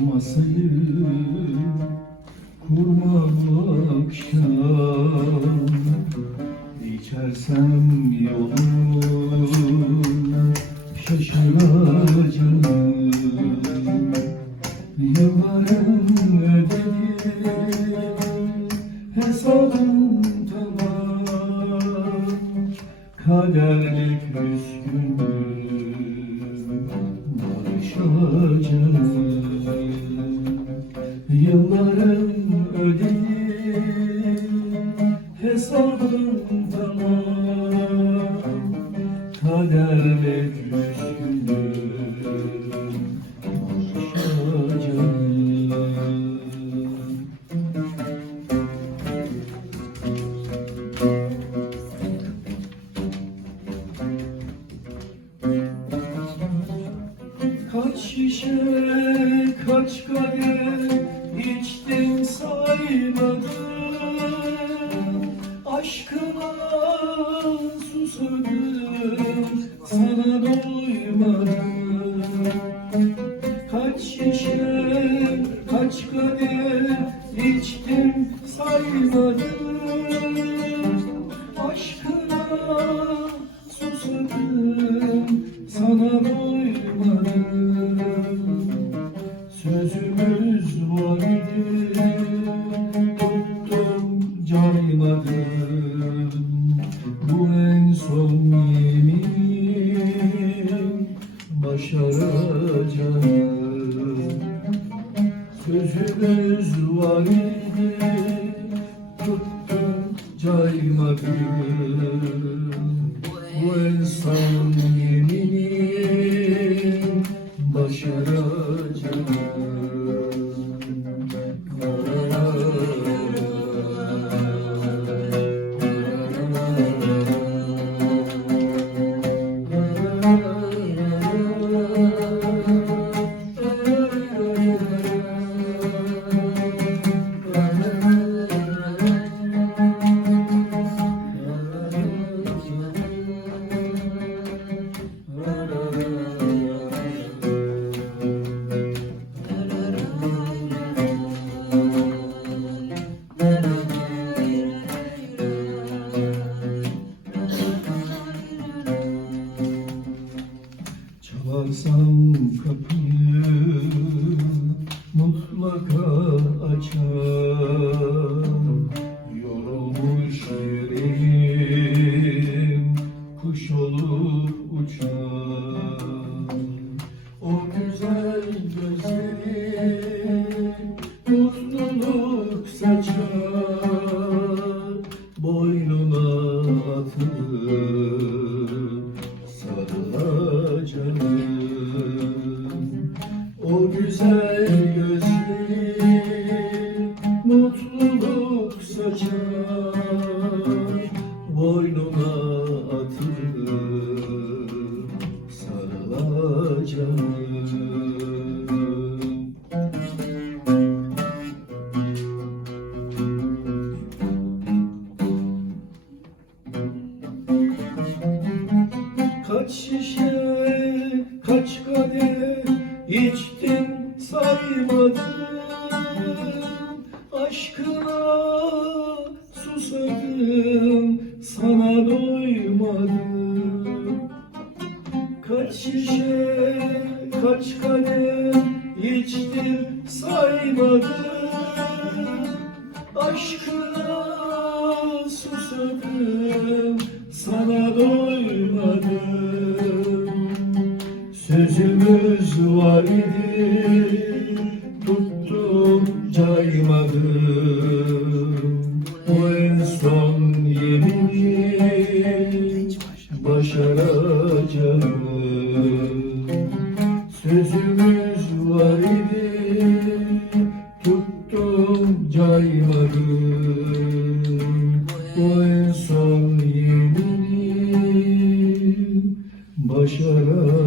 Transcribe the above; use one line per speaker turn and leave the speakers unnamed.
masayı kurmamak şan İçersem yolunu şaşıracağım Yılların ödedi hesabım tamam. Kaderlik üstün Yılların ödedi hesabım tamam Kaderle küskünüm susadım, sana tuttum caymadım Bu en son yeminim, başaracağım Sözümüz var idi, tuttum caymadım açar Yorulmuş yüreğim kuş olup uçar O güzel gözleri mutluluk saçar sarılacağım Kaç şişe, şişe, kaç kadeh içtim saymadım. Aşkına susadım, sana doymadım. Sözümüz var idi, tuttum caymadım Sözümüz var idi, tuttum caymadım Bu en son yeminim, başaracağım